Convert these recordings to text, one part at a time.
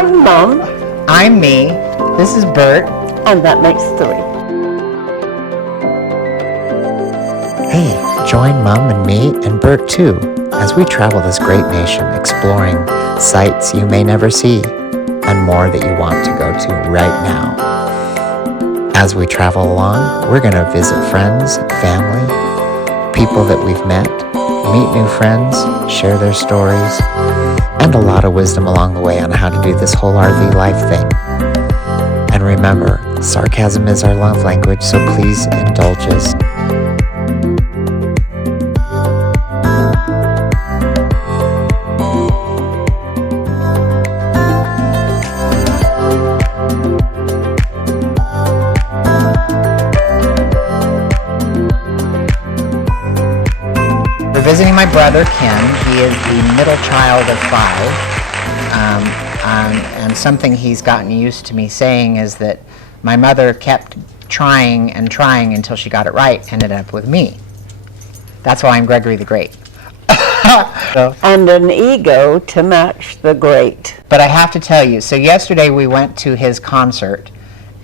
I'm Mum. I'm Me. This is Bert. And that makes 3. Hey, join Mom and Me and Bert too as we travel this great nation exploring sights you may never see and more that you want to go to right now. As we travel along, we're going to visit friends, family, people that we've met, meet new friends, share their stories, and a lot of wisdom along the way on how to do this whole RV life thing. And remember, sarcasm is our love language, so please indulge us. We're visiting my brother Ken. He is the middle child of 5. And something he's gotten used to me saying is that my mother kept trying and trying until she got it right, ended up with me. That's why I'm Gregory the Great. And an ego to match the great. But I have to tell you, so yesterday we went to his concert,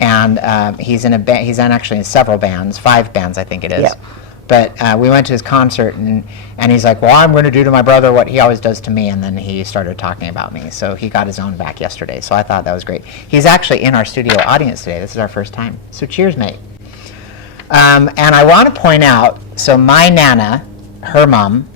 and he's in a band. He's actually in several bands, 5 bands I think it is. Yeah. But we went to his concert, and he's like, well, I'm going to do to my brother what he always does to me, and then he started talking about me. So he got his own back yesterday, so I thought that was great. He's actually in our studio audience today. This is our first time. So cheers, mate. And I want to point out, so my Nana, her mom,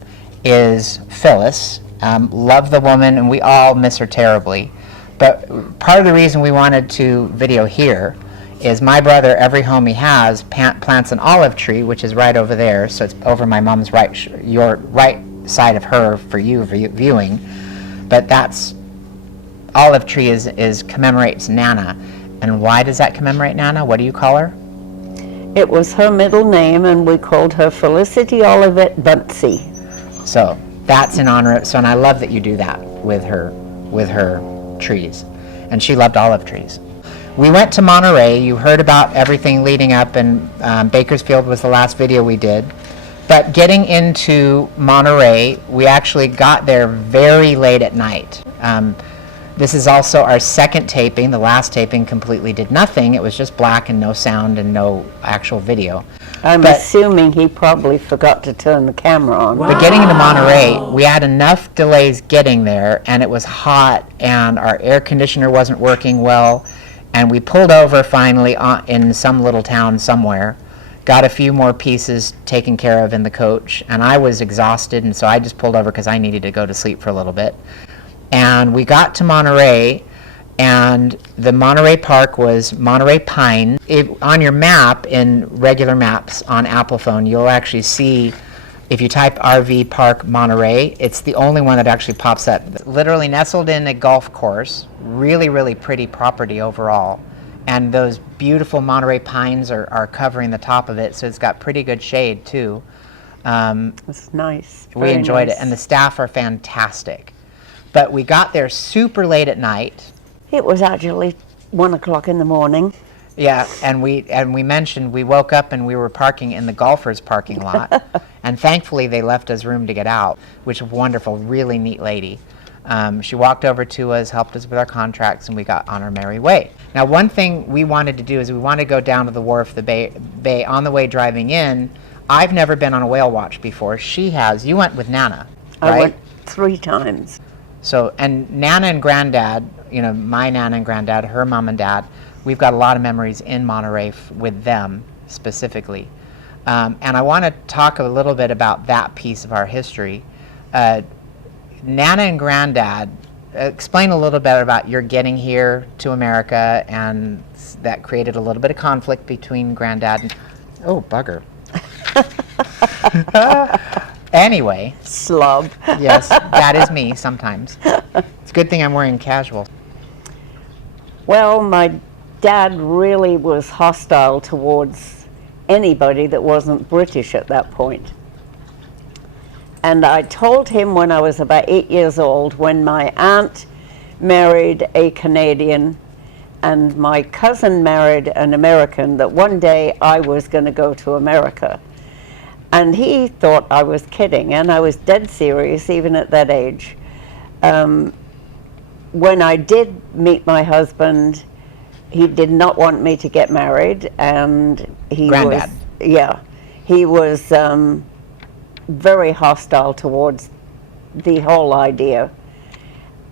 is Phyllis. Love the woman, and we all miss her terribly. But part of the reason we wanted to video here is my brother, every home he has, plants an olive tree, which is right over there, so it's over my mom's right, your right side of her for you viewing. But that's, olive tree commemorates Nana. And why does that commemorate Nana? What do you call her? It was her middle name, and we called her Felicity Olivet Buntsey. So that's in honor of, and I love that you do that with her trees. And she loved olive trees. We went to Monterey. You heard about everything leading up, and Bakersfield was the last video we did. But getting into Monterey, we actually got there very late at night. This is also our second taping. The last taping completely did nothing. It was just black and no sound and no actual video. I'm assuming he probably forgot to turn the camera on. But getting into Monterey, we had enough delays getting there, and it was hot, and our air conditioner wasn't working well. And we pulled over finally in some little town somewhere, got a few more pieces taken care of in the coach, and I was exhausted, and so I just pulled over because I needed to go to sleep for a little bit. And we got to Monterey, and the Monterey Park was Monterey Pine. On your map, in regular maps on Apple phone, you'll actually see, if you type RV Park Monterey, it's the only one that actually pops up. Literally nestled in a golf course, really, really pretty property overall. And those beautiful Monterey pines are covering the top of it, so it's got pretty good shade too. It's nice. We enjoyed it, and the staff are fantastic. But we got there super late at night. It was actually 1 o'clock in the morning. Yeah, and we mentioned we woke up and we were parking in the golfers' parking lot, and thankfully they left us room to get out, which was wonderful, really neat lady. She walked over to us, helped us with our contracts, and we got on our merry way. Now, one thing we wanted to do is we wanted to go down to the wharf, the bay. On the way driving in, I've never been on a whale watch before. She has. You went with Nana, right? I went 3 times. So, and Nana and Granddad, you know, my Nana and Granddad, her mom and dad, we've got a lot of memories in Monterey with them specifically. And I want to talk a little bit about that piece of our history. Nana and Granddad, explain a little bit about your getting here to America, and that created a little bit of conflict between Granddad and, oh, bugger. Anyway. Slob. Yes, that is me sometimes. It's a good thing I'm wearing casual. Well, my dad really was hostile towards anybody that wasn't British at that point. And I told him when I was about 8 years old, when my aunt married a Canadian and my cousin married an American, that one day I was going to go to America. And he thought I was kidding, and I was dead serious even at that age. when I did meet my husband, he did not want me to get married, and Granddad. he was very hostile towards the whole idea.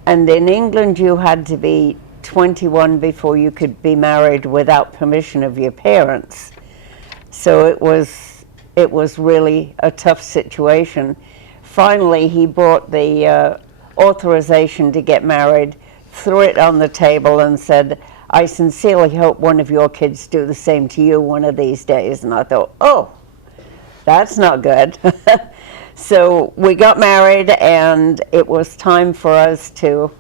And in England, you had to be 21 before you could be married without permission of your parents. So it was really a tough situation. Finally, he brought the authorization to get married, threw it on the table, and said, "I sincerely hope one of your kids do the same to you one of these days." And I thought, oh, that's not good. So we got married, and it was time for us to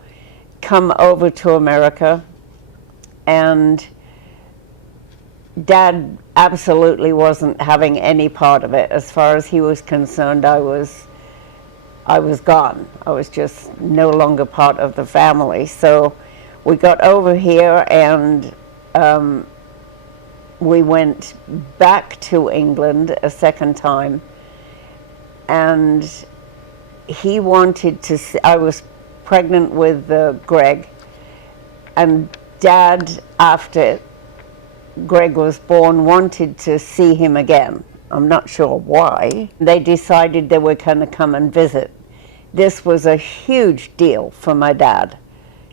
come over to America. And Dad absolutely wasn't having any part of it. As far as he was concerned, I was gone. I was just no longer part of the family. So we got over here, and we went back to England a second time. And he wanted to see, I was pregnant with Greg, and Dad, after Greg was born, wanted to see him again. I'm not sure why. They decided they were going to come and visit. This was a huge deal for my dad,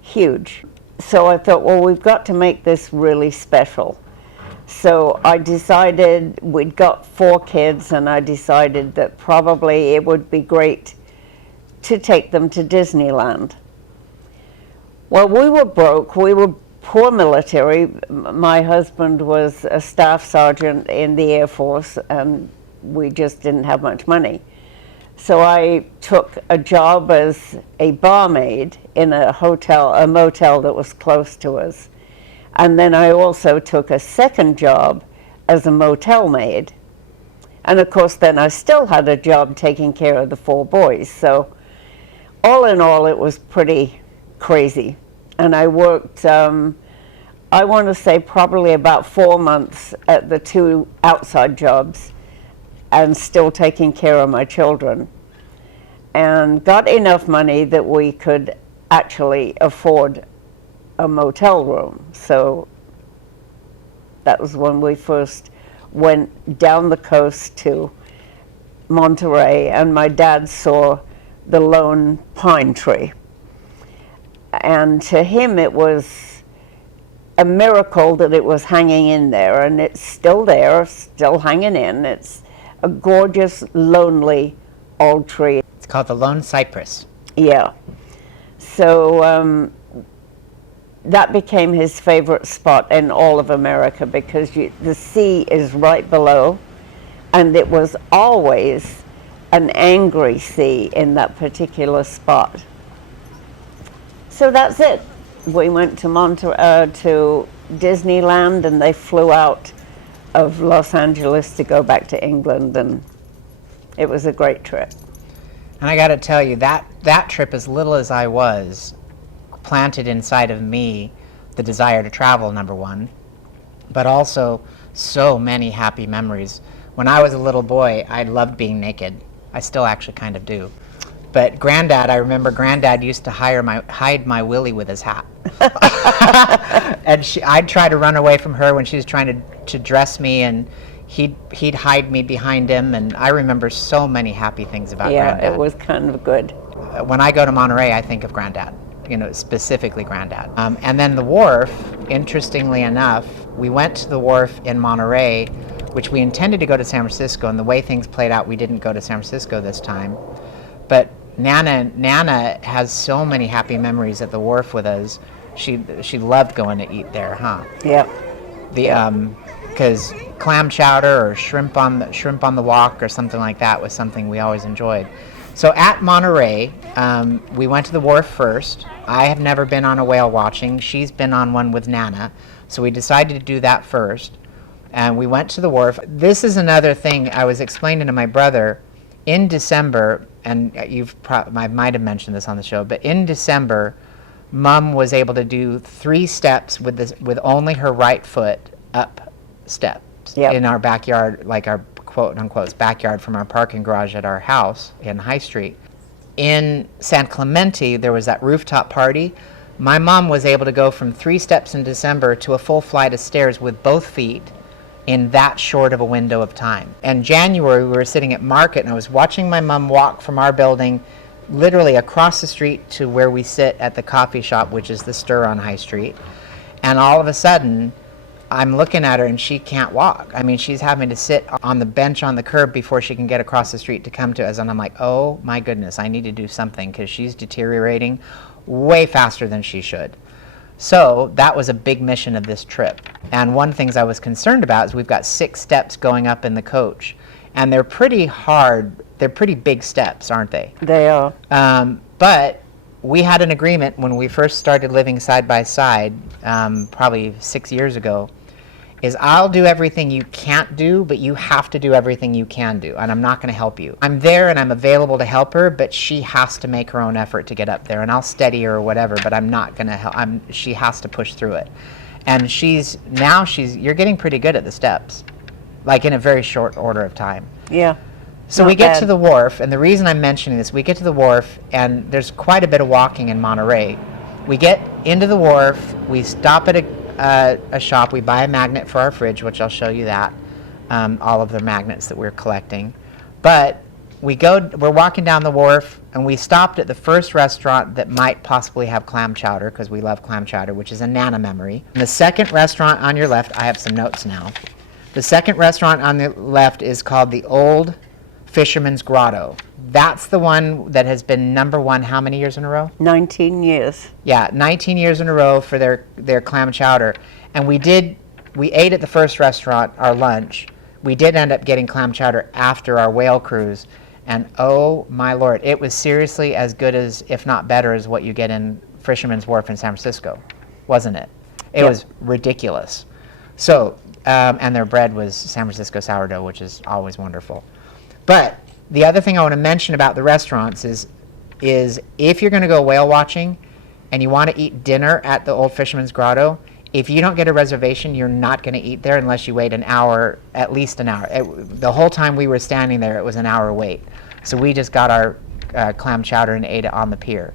huge. So I thought, well, we've got to make this really special. So I decided, we'd got 4 kids, and I decided that probably it would be great to take them to Disneyland. Well, we were broke. We were poor military. My husband was a staff sergeant in the Air Force, and we just didn't have much money. So I took a job as a barmaid in a motel that was close to us. And then I also took a second job as a motel maid. And of course, then I still had a job taking care of the 4 boys. So all in all, it was pretty crazy. And I worked, I want to say probably about 4 months at the 2 outside jobs, and still taking care of my children. And got enough money that we could actually afford a motel room. So that was when we first went down the coast to Monterey, and my dad saw the lone pine tree. And to him it was a miracle that it was hanging in there, and it's still there, still hanging in. It's a gorgeous, lonely old tree. It's called the Lone Cypress. Yeah. So that became his favorite spot in all of America, because the sea is right below, and it was always an angry sea in that particular spot. So that's it. We went to to Disneyland, and they flew out of Los Angeles to go back to England, and it was a great trip. And I got to tell you, that trip, as little as I was, planted inside of me the desire to travel, number one, but also so many happy memories. When I was a little boy, I loved being naked. I still actually kind of do. But Granddad, I remember Granddad used to hide my willy with his hat. And I'd try to run away from her when she was trying to dress me, and he'd hide me behind him, and I remember so many happy things about Granddad. Yeah, it was kind of good. When I go to Monterey, I think of Granddad, specifically Granddad. And then the wharf, interestingly enough, we went to the wharf in Monterey, which we intended to go to San Francisco, and the way things played out, we didn't go to San Francisco this time. But Nana has so many happy memories at the wharf with us. She loved going to eat there, huh? Yep. Because clam chowder or shrimp on the wok or something like that was something we always enjoyed. So at Monterey, we went to the wharf first. I have never been on a whale watching. She's been on one with Nana. So we decided to do that first. And we went to the wharf. This is another thing I was explaining to my brother. In December, and I might have mentioned this on the show, but in December, Mom was able to do 3 steps with only her right foot up steps in our backyard, like our quote-unquote backyard from our parking garage at our house in High Street. In San Clemente, there was that rooftop party. My mom was able to go from 3 steps in December to a full flight of stairs with both feet in that short of a window of time. In January, we were sitting at market, and I was watching my mom walk from our building literally across the street to where we sit at the coffee shop, which is the Stir on High Street. And all of a sudden, I'm looking at her and she can't walk. I mean, she's having to sit on the bench on the curb before she can get across the street to come to us. And I'm like, oh my goodness, I need to do something, because she's deteriorating way faster than she should. So that was a big mission of this trip. And one of the things I was concerned about is we've got 6 steps going up in the coach. And they're pretty hard, they're pretty big steps, aren't they? They are. But we had an agreement when we first started living side by side, probably 6 years ago, is I'll do everything you can't do, but you have to do everything you can do, and I'm not going to help you. I'm there and I'm available to help her, but she has to make her own effort to get up there, and I'll steady her or whatever, but I'm not going to help. She has to push through it. And you're getting pretty good at the steps, like in a very short order of time. Yeah. So Not we get bad. to the wharf, and the reason I'm mentioning this, we get to the wharf, and there's quite a bit of walking in Monterey. We get into the wharf, we stop at a shop, we buy a magnet for our fridge, which I'll show you that, all of the magnets that we're collecting. But we're walking down the wharf, and we stopped at the first restaurant that might possibly have clam chowder, because we love clam chowder, which is a Nana Memory. And the second restaurant on your left, I have some notes now. The second restaurant on the left is called the Old Fisherman's Grotto. That's the one that has been #1 how many years in a row? 19 years. Yeah, 19 years in a row for their clam chowder. And we ate at the first restaurant, our lunch. We did end up getting clam chowder after our whale cruise. And oh my Lord, it was seriously as good as, if not better, as what you get in Fisherman's Wharf in San Francisco, wasn't it? It Yep. was ridiculous. So, and their bread was San Francisco sourdough, which is always wonderful. But the other thing I want to mention about the restaurants is if you're going to go whale watching and you want to eat dinner at the Old Fisherman's Grotto, if you don't get a reservation, you're not going to eat there unless you wait an hour, at least an hour. The whole time we were standing there, it was an hour wait. So we just got our clam chowder and ate it on the pier.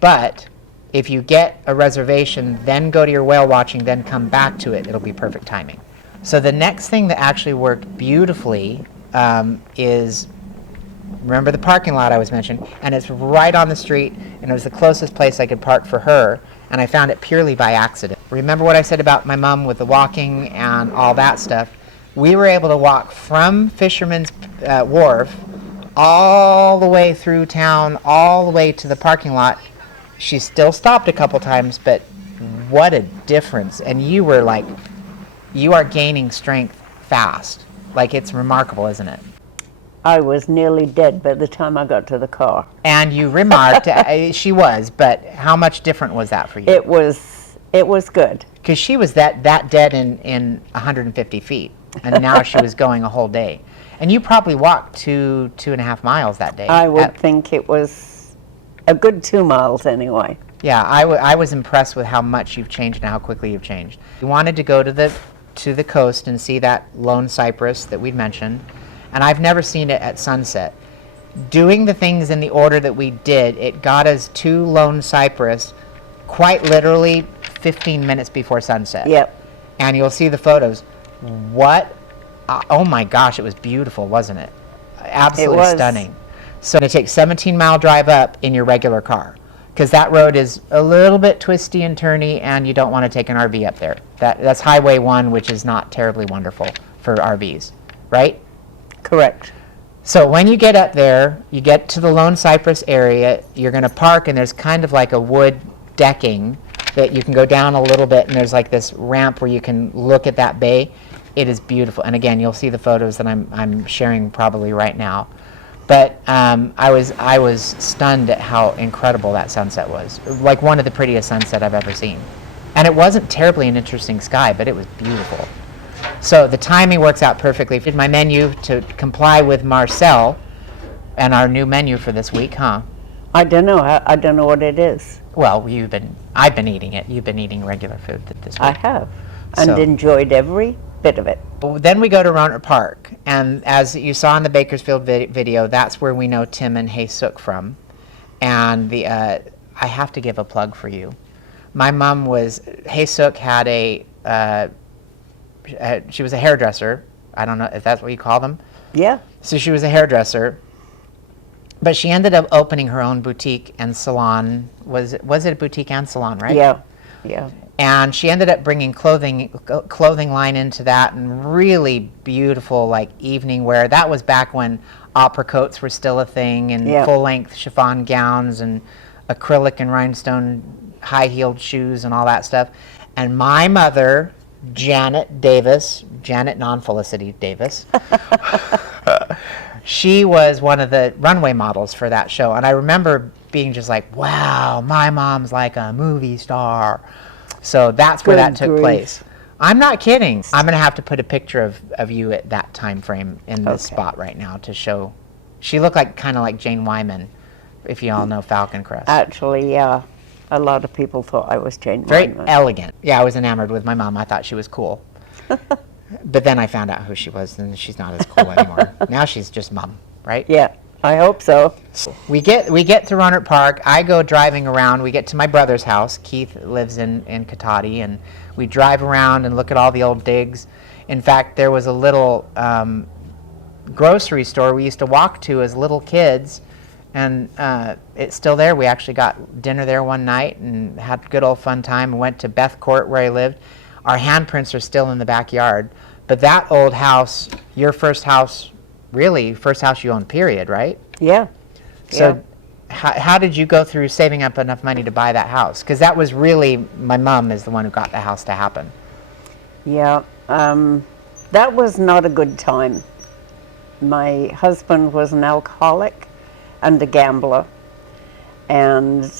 But if you get a reservation, then go to your whale watching, then come back to it, it'll be perfect timing. So the next thing that actually worked beautifully is, remember the parking lot I was mentioning, and it's right on the street, and it was the closest place I could park for her, and I found it purely by accident. Remember what I said about my mom with the walking and all that stuff? We were able to walk from Fisherman's Wharf all the way through town, all the way to the parking lot. She still stopped a couple times, but what a difference. And you are gaining strength fast. Like, it's remarkable, isn't it? I was nearly dead by the time I got to the car. And you remarked, she was, but how much different was that for you? It was good. Because she was that dead in 150 feet, and now she was going a whole day. And you probably walked 2.5 miles that day. I would think it was a good 2 miles anyway. Yeah, I was impressed with how much you've changed and how quickly you've changed. We wanted to go to the coast and see that lone cypress that we'd mentioned, and I've never seen it at sunset. Doing the things in the order that we did, it got us to lone cypress quite literally 15 minutes before sunset. Yep. And you'll see the photos. Oh my gosh, it was beautiful, wasn't it? Absolutely It was. stunning. So it takes 17-mile drive up in your regular car, because that road is a little bit twisty and turny, and you don't want to take an RV up there. That's Highway 1, which is not terribly wonderful for RVs, right? Correct. So when you get up there, you get to the Lone Cypress area, you're going to park, and there's kind of like a wood decking that you can go down a little bit, and there's like this ramp where you can look at that bay. It is beautiful. And again, you'll see the photos that I'm sharing probably right now. But I was stunned at how incredible that sunset was. Like one of the prettiest sunset I've ever seen. And it wasn't terribly an interesting sky, but it was beautiful. So the timing works out perfectly. I did my menu to comply with Marcel and our new menu for this week, huh? I don't know. I don't know what it is. Well, I've been eating it. You've been eating regular food this week. I have, and So- enjoyed every bit of it. Then we go to Rohnert Park, and as you saw in the Bakersfield video, that's where we know Tim and Hey Sook from. And I have to give a plug for you. My mom was, Haesuk had she was a hairdresser. I don't know if that's what you call them. Yeah. So she was a hairdresser, but she ended up opening her own boutique and salon. Was it a boutique and salon, right? Yeah. Yeah. And she ended up bringing clothing line into that, and really beautiful, like, evening wear. That was back when opera coats were still a thing, and Yeah. full-length chiffon gowns and acrylic and rhinestone high-heeled shoes and all that stuff. And my mother, Janet Non-Felicity Davis, she was one of the runway models for that show. And I remember being just like, wow, my mom's like a movie star. So that's where that took place. I'm not kidding. I'm going to have to put a picture of you at that time frame in this spot right now to show. She looked like kind of like Jane Wyman, if you all know Falcon Crest. Actually, yeah. A lot of people thought I was Jane Very Wyman. elegant. Yeah, I was enamored with my mom. I thought she was cool. But then I found out who she was, and she's not as cool anymore. Now she's just Mom, right? Yeah, I hope so. We get to Rohnert Park. I go driving around. We get to my brother's house. Keith lives in Katati, and we drive around and look at all the old digs. In fact, there was a little grocery store we used to walk to as little kids, and it's still there. We actually got dinner there one night and had a good old fun time and went to Beth Court where I lived. Our handprints are still in the backyard. But that old house, your first house, really, first house you owned, period, right? Yeah. So how did you go through saving up enough money to buy that house? Because that was really, my mom is the one who got the house to happen. Yeah. That was not a good time. My husband was an alcoholic and a gambler. And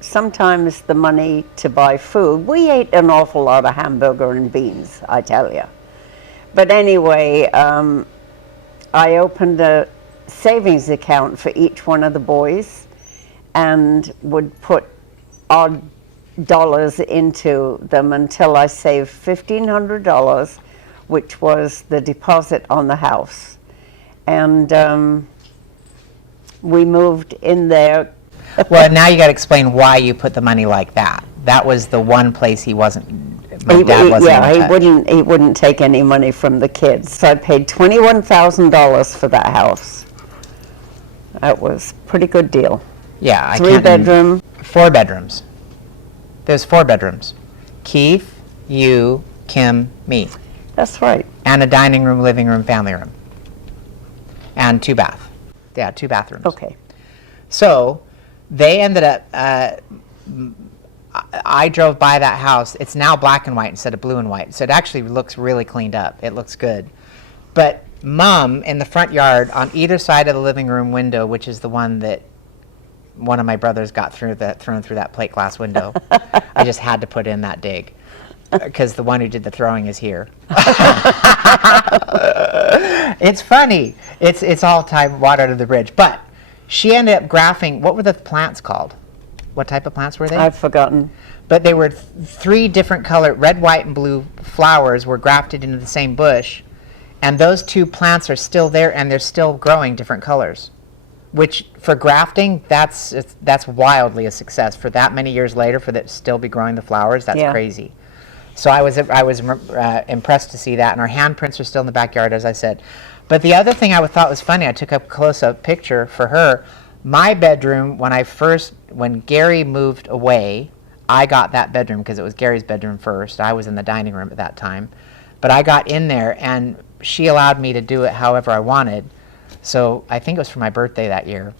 sometimes the money to buy food, we ate an awful lot of hamburger and beans, I tell you. But anyway, I opened a savings account for each one of the boys and would put odd dollars into them until I saved $1,500, which was the deposit on the house. And we moved in there. Well, now you got to explain why you put the money like that. That was the one place he wasn't. My dad wasn't. Yeah, he wouldn't take any money from the kids. So I paid $21,000 for that house. That was a pretty good deal. Yeah, I 3-bedroom. 4 bedrooms. There's 4 bedrooms. Keith, you, Kim, me. That's right. And a dining room, living room, family room. And 2 bath. Yeah, 2 bathrooms. Okay. So they ended up, I drove by that house. It's now black and white instead of blue and white. So it actually looks really cleaned up. It looks good. But Mom, in the front yard, on either side of the living room window, which is the one that one of my brothers got thrown through that plate glass window. I just had to put in that dig because the one who did the throwing is here. It's funny. It's all time water under the bridge. But she ended up graphing. What were the plants called? What type of plants were they? I've forgotten. But they were 3 different color, red, white, and blue flowers were grafted into the same bush. And those 2 plants are still there, and they're still growing different colors. Which, for grafting, that's wildly a success. For that many years later, for that still be growing the flowers, that's crazy. So I was impressed to see that, and our handprints are still in the backyard, as I said. But the other thing I thought was funny, I took a close-up picture for her. My bedroom, when Gary moved away, I got that bedroom because it was Gary's bedroom first. I was in the dining room at that time. But I got in there, and she allowed me to do it however I wanted. So I think it was for my birthday that year.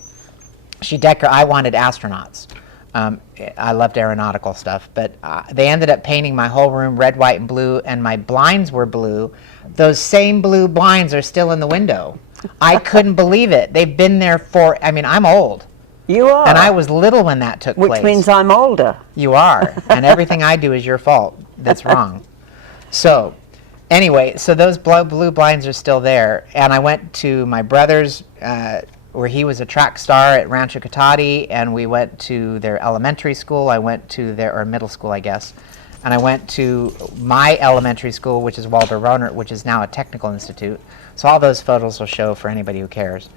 I wanted astronauts. I loved aeronautical stuff, but they ended up painting my whole room red, white, and blue, and my blinds were blue. Those same blue blinds are still in the window. I couldn't believe it. They've been there I'm old. You are. And I was little when that took place. Which means I'm older. You are. And everything I do is your fault. That's wrong. So, anyway, so those blue blinds are still there. And I went to my brother's, where he was a track star at Rancho Cotati, and we went to their elementary school. I went to or middle school, I guess. And I went to my elementary school, which is Walter Rohnert, which is now a technical institute. So all those photos will show for anybody who cares.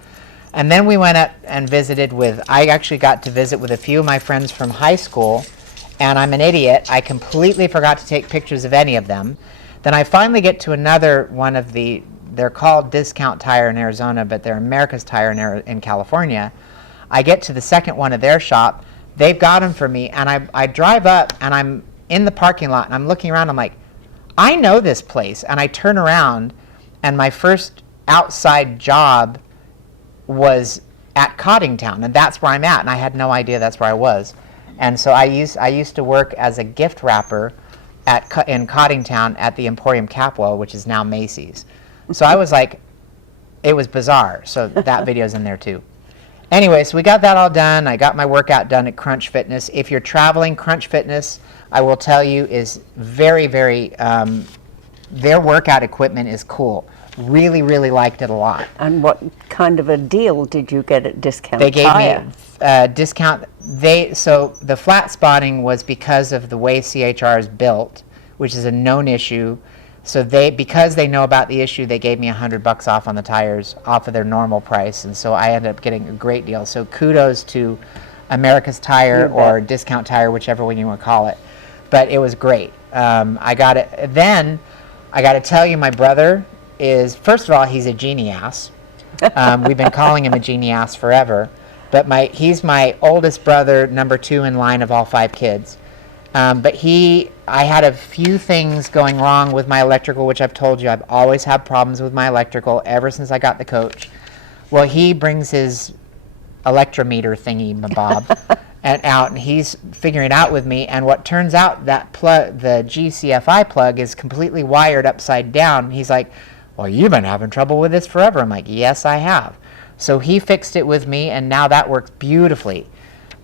And then we went up and visited I actually got to visit with a few of my friends from high school, and I'm an idiot. I completely forgot to take pictures of any of them. Then I finally get to another one of they're called Discount Tire in Arizona, but they're America's Tire in California. I get to the second one of their shop. They've got them for me, and I drive up, and I'm in the parking lot, and I'm looking around. I'm like, I know this place. And I turn around, and my first outside job was at Coddingtown, and that's where I'm at, and I had no idea that's where I was. And so I used to work as a gift wrapper in Coddingtown at the Emporium Capwell, which is now Macy's. So I was like, it was bizarre. So that video's in there too. Anyway, so we got that all done. I got my workout done at Crunch Fitness. If you're traveling, Crunch Fitness, I will tell you, is very, very, their workout equipment is cool. Really, really liked it a lot. And what kind of a deal did you get at Discount They gave Tire? me discount. So the flat spotting was because of the way CHR is built, which is a known issue. So because they know about the issue, they gave me $100 off on the tires, off of their normal price, and so I ended up getting a great deal. So kudos to America's Tire or Discount Tire, whichever one you want to call it. But it was great. I got it. Then I got to tell you, my brother is, first of all, he's a genie ass. We've been calling him a genie ass forever. But he's my oldest brother, number 2 in line of all 5 kids. But I had a few things going wrong with my electrical, which I've told you. I've always had problems with my electrical ever since I got the coach. Well, he brings his electrometer thingy, bob, and he's figuring it out with me. And what turns out, that plug, the GCFI plug, is completely wired upside down. He's like, well, you've been having trouble with this forever. I'm like, yes, I have. So he fixed it with me, and now that works beautifully.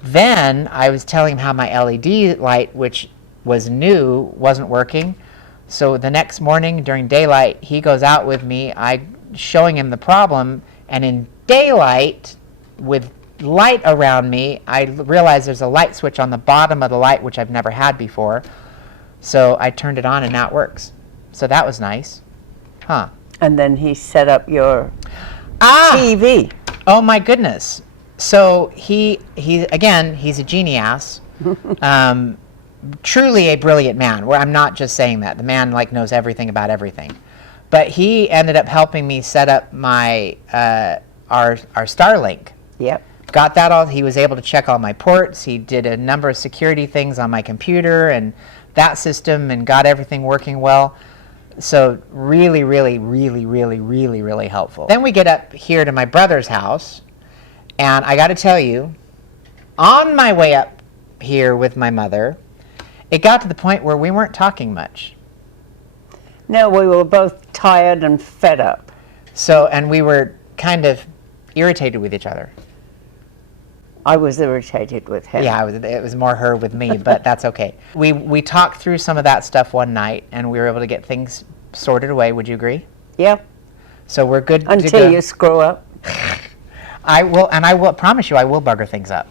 Then I was telling him how my LED light, which was new, wasn't working. So the next morning during daylight, he goes out with me. Showing him the problem, and in daylight, with light around me, I realized there's a light switch on the bottom of the light, which I've never had before. So I turned it on, and now it works. So that was nice. Huh. And then he set up your TV. Oh my goodness. So again, he's a genie ass. Truly a brilliant man. Where I'm not just saying that. The man knows everything about everything. But he ended up helping me set up my our Starlink. Yep. Got that all. He was able to check all my ports. He did a number of security things on my computer and that system, and got everything working well. So really, really, really, really, really, really helpful. Then we get up here to my brother's house, and I got to tell you, on my way up here with my mother, it got to the point where we weren't talking much. No, we were both tired and fed up. So, and we were kind of irritated with each other. I was irritated with him. Yeah, it was more her with me, but that's okay. We talked through some of that stuff one night, and we were able to get things sorted away. Would you agree? Yeah. So we're good to go. Until you screw up. I will promise you I will bugger things up.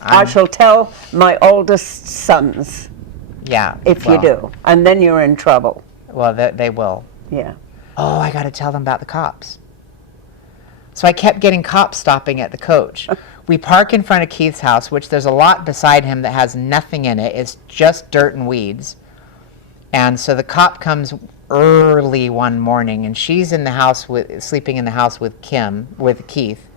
I shall tell my oldest sons. Yeah. If you do. And then you're in trouble. Well, they will. Yeah. Oh, I got to tell them about the cops. So I kept getting cops stopping at the coach. We park in front of Keith's house, which there's a lot beside him that has nothing in it. It's just dirt and weeds. And so the cop comes early one morning, and she's in the house sleeping in the house with Keith.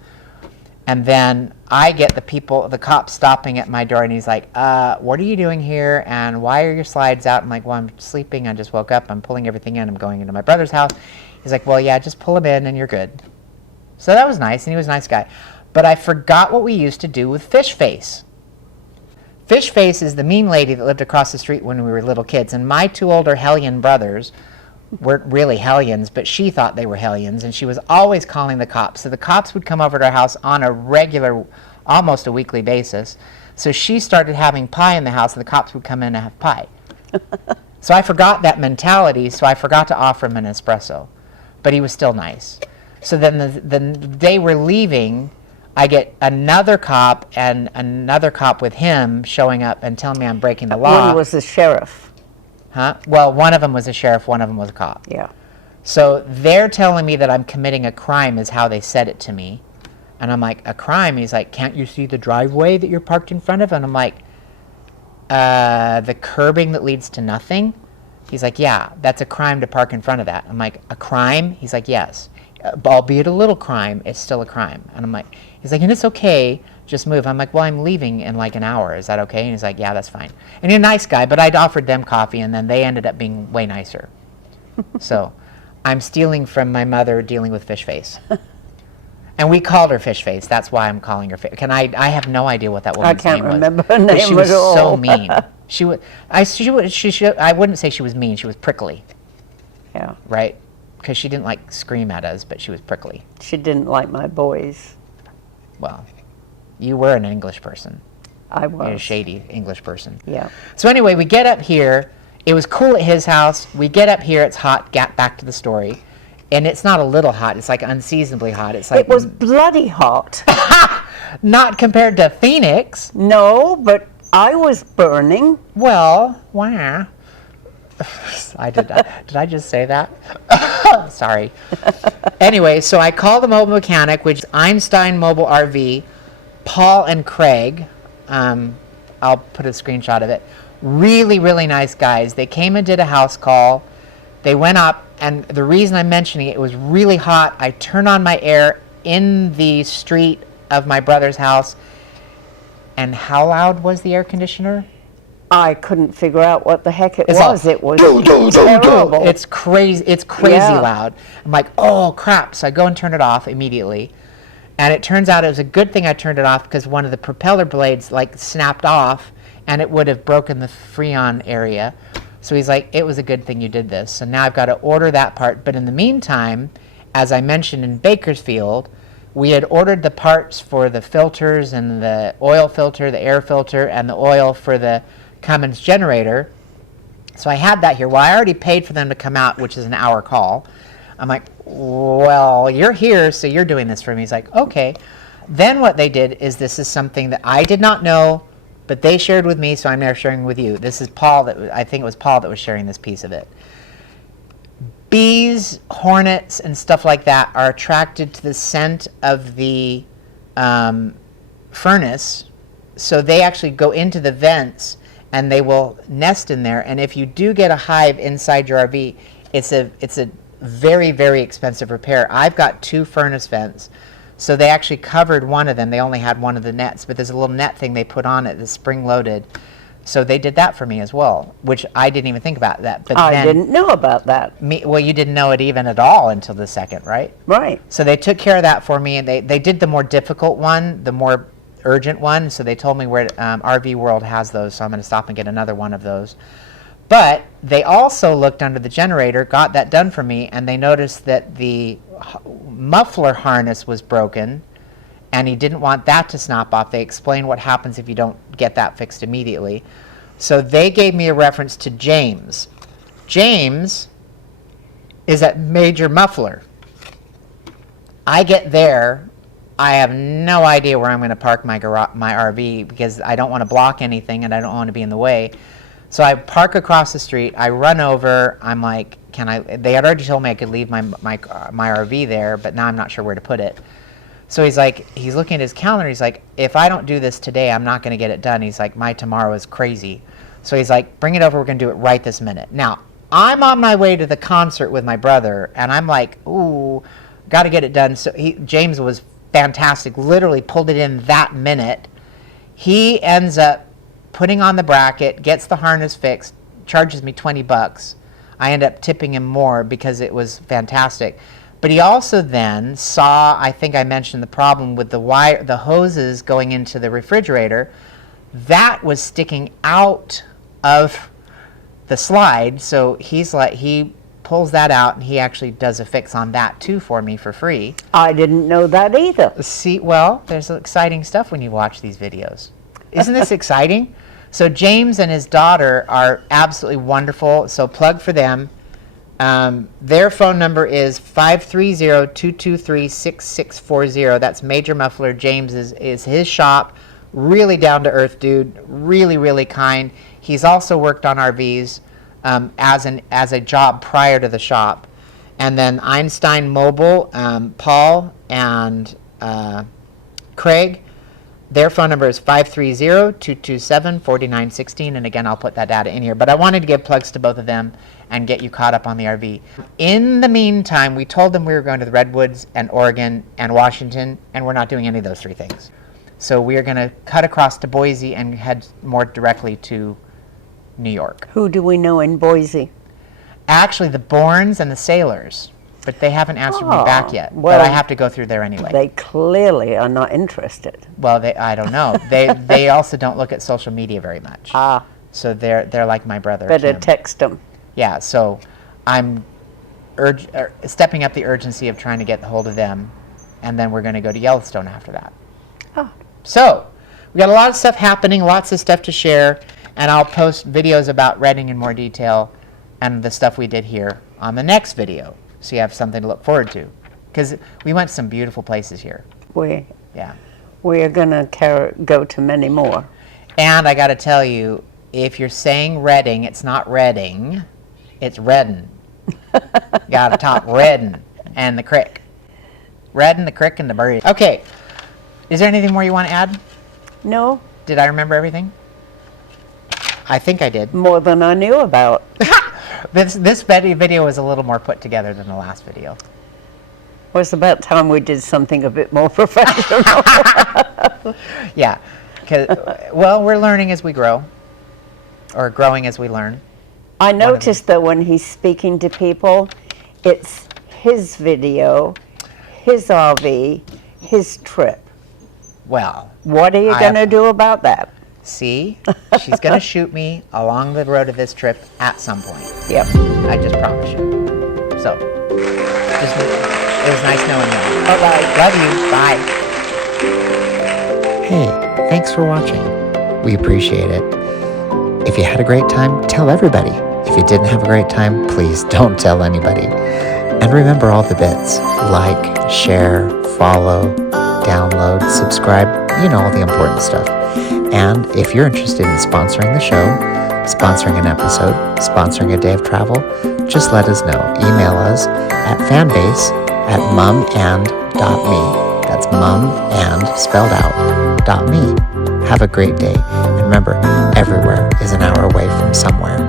And then I get the cop stopping at my door, and he's like, what are you doing here? And why are your slides out? I'm like, well, I'm sleeping. I just woke up. I'm pulling everything in. I'm going into my brother's house. He's like, well, yeah, just pull them in and you're good. So that was nice, and he was a nice guy. But I forgot what we used to do with Fish Face. Fish Face is the mean lady that lived across the street when we were little kids. And my 2 older hellion brothers weren't really hellions, but she thought they were hellions, and she was always calling the cops. So the cops would come over to our house on a regular, almost a weekly basis. So she started having pie in the house, and the cops would come in and have pie. So I forgot that mentality, so I forgot to offer him an espresso. But he was still nice. So then the day we're leaving, I get another cop and another cop with him showing up and telling me I'm breaking the law. One was the sheriff. Huh? Well, one of them was a sheriff, one of them was a cop. Yeah. So they're telling me that I'm committing a crime is how they said it to me. And I'm like, a crime? He's like, can't you see the driveway that you're parked in front of? And I'm like, the curbing that leads to nothing. He's like, yeah, that's a crime to park in front of that. I'm like, a crime? He's like, yes. Albeit a little crime, it's still a crime. And I'm like, he's like, and it's okay, just move. I'm like, well, I'm leaving in like an hour. Is that okay? And he's like, yeah, that's fine. And he's a nice guy, but I'd offered them coffee, and then they ended up being way nicer. So I'm stealing from my mother dealing with fish face. And we called her Fish Face. That's why I'm calling her. I have no idea what that woman's name was. I can't remember her name at all. She was so mean. I wouldn't say she was mean. She was prickly. Yeah. Right? Because she didn't like scream at us, but she was prickly. She didn't like my boys. Well, you were an English person. I was. You're a shady English person. Yeah. So anyway, we get up here. It was cool at his house. We get up here. It's hot. Get back to the story. And it's not a little hot. It's like unseasonably hot. It's like It was bloody hot. not compared to Phoenix. No, but I was burning. Well, wow. Did I just say that? Sorry. Anyway, so I called the mobile mechanic, which is Einstein Mobile RV, Paul and Craig. I'll put a screenshot of it. Really, really nice guys. They came and did a house call. They went up, and the reason I'm mentioning it was really hot. I turned on my air in the street of my brother's house, and how loud was the air conditioner? I couldn't figure out what the heck it It's was. It was terrible. It's crazy. It's crazy loud. I'm like, oh crap! So I go and turn it off immediately, and it turns out it was a good thing I turned it off because one of the propeller blades like snapped off, and it would have broken the Freon area. So he's like, it was a good thing you did this. So now I've got to order that part. But in the meantime, as I mentioned in Bakersfield, we had ordered the parts for the filters and the oil filter, the air filter, and the oil for the Cummins generator. So I had that here. Well, I already paid for them to come out, which is an hour call. I'm like, well, you're here, so you're doing this for me. He's like, okay. Then what they did is, this is something that I did not know, but they shared with me, so I'm now sharing with you. This is Paul, I think it was Paul that was sharing this piece of it. Bees, hornets, and stuff like that are attracted to the scent of the furnace, so they actually go into the vents and they will nest in there. And if you do get a hive inside your RV, it's a very, very expensive repair. I've got 2 furnace vents. So they actually covered one of them. They only had one of the nets, but there's a little net thing they put on it that's spring-loaded. So they did that for me as well, which I didn't even think about that. But I didn't know about that. Well, you didn't know it even at all until the second, right? Right. So they took care of that for me, and they did the more difficult one, the more urgent one. So they told me where RV World has those, so I'm going to stop and get another one of those. But they also looked under the generator, got that done for me, and they noticed that the muffler harness was broken, and he didn't want that to snap off. They explained what happens if you don't get that fixed immediately. So they gave me a reference to James. James is at Major Muffler. I get there, I have no idea where I'm going to park my RV because I don't want to block anything and I don't want to be in the way. So I park across the street. I run over. I'm like, they had already told me I could leave my RV there, but now I'm not sure where to put it. So he's looking at his calendar. He's like, if I don't do this today, I'm not going to get it done. He's like, my tomorrow is crazy. So he's like, bring it over. We're going to do it right this minute. Now, I'm on my way to the concert with my brother, and I'm like, ooh, got to get it done. So James was fantastic. Literally pulled it in that minute. He ends up putting on the bracket, gets the harness fixed, charges me $20. I end up tipping him more because it was fantastic. But he also then saw, I think I mentioned the problem with the hoses going into the refrigerator. That was sticking out of the slide, so he pulls that out, and he actually does a fix on that too for me for free. I didn't know that either. See, well, there's exciting stuff when you watch these videos. Isn't this exciting? So James and his daughter are absolutely wonderful, so plug for them. Their phone number is 530-223-6640. That's Major Muffler. James is his shop. Really down-to-earth dude, really, really kind. He's also worked on RVs as a job prior to the shop. And then Einstein Mobile, Paul and Craig, Their phone number is 530-227-4916, and again, I'll put that data in here. But I wanted to give plugs to both of them and get you caught up on the RV. In the meantime, we told them we were going to the Redwoods and Oregon and Washington, and we're not doing any of those three things. So we are going to cut across to Boise and head more directly to New York. Who do we know in Boise? Actually, the Bournes and the Sailors, but they haven't answered me back yet. well, but I have to go through there anyway. They clearly are not interested. Well, I don't know. They also don't look at social media very much. So they're like my brother. Better Tim. text them. Yeah. So I'm stepping up the urgency of trying to get hold of them, and then we're going to go to Yellowstone after that. Oh. So we got a lot of stuff happening, lots of stuff to share, and I'll post videos about Redding in more detail and the stuff we did here on the next video, so you have something to look forward to. Because we went to some beautiful places here. We Yeah. are going to go to many more. And I got to tell you, if you're saying Redding, it's not Redding, it's Redden. Got to talk Redden and the crick. Redden, the crick, and the bird. Okay. Is there anything more you want to add? No, Did I remember everything? I think I did. more than I knew about. This video was a little more put together than the last video. Well, it's about time we did something a bit more professional. Yeah. Well, we're learning as we grow, or growing as we learn. I noticed that when he's speaking to people, it's his video, his RV, his trip. Well, What are you going to do about that? see, she's going to shoot me along the road of this trip at some point. Yep. I just promise you. So, it was nice knowing you. Bye-bye. Love you. Bye. Hey, thanks for watching. We appreciate it. If you had a great time, tell everybody. If you didn't have a great time, please don't tell anybody. And remember all the bits. Like, share, follow, download, subscribe, all the important stuff. And if you're interested in sponsoring the show, sponsoring an episode, sponsoring a day of travel, just let us know. Email us at fanbase@mumand.me. That's mum and spelled out .me. Have a great day. And remember, everywhere is an hour away from somewhere.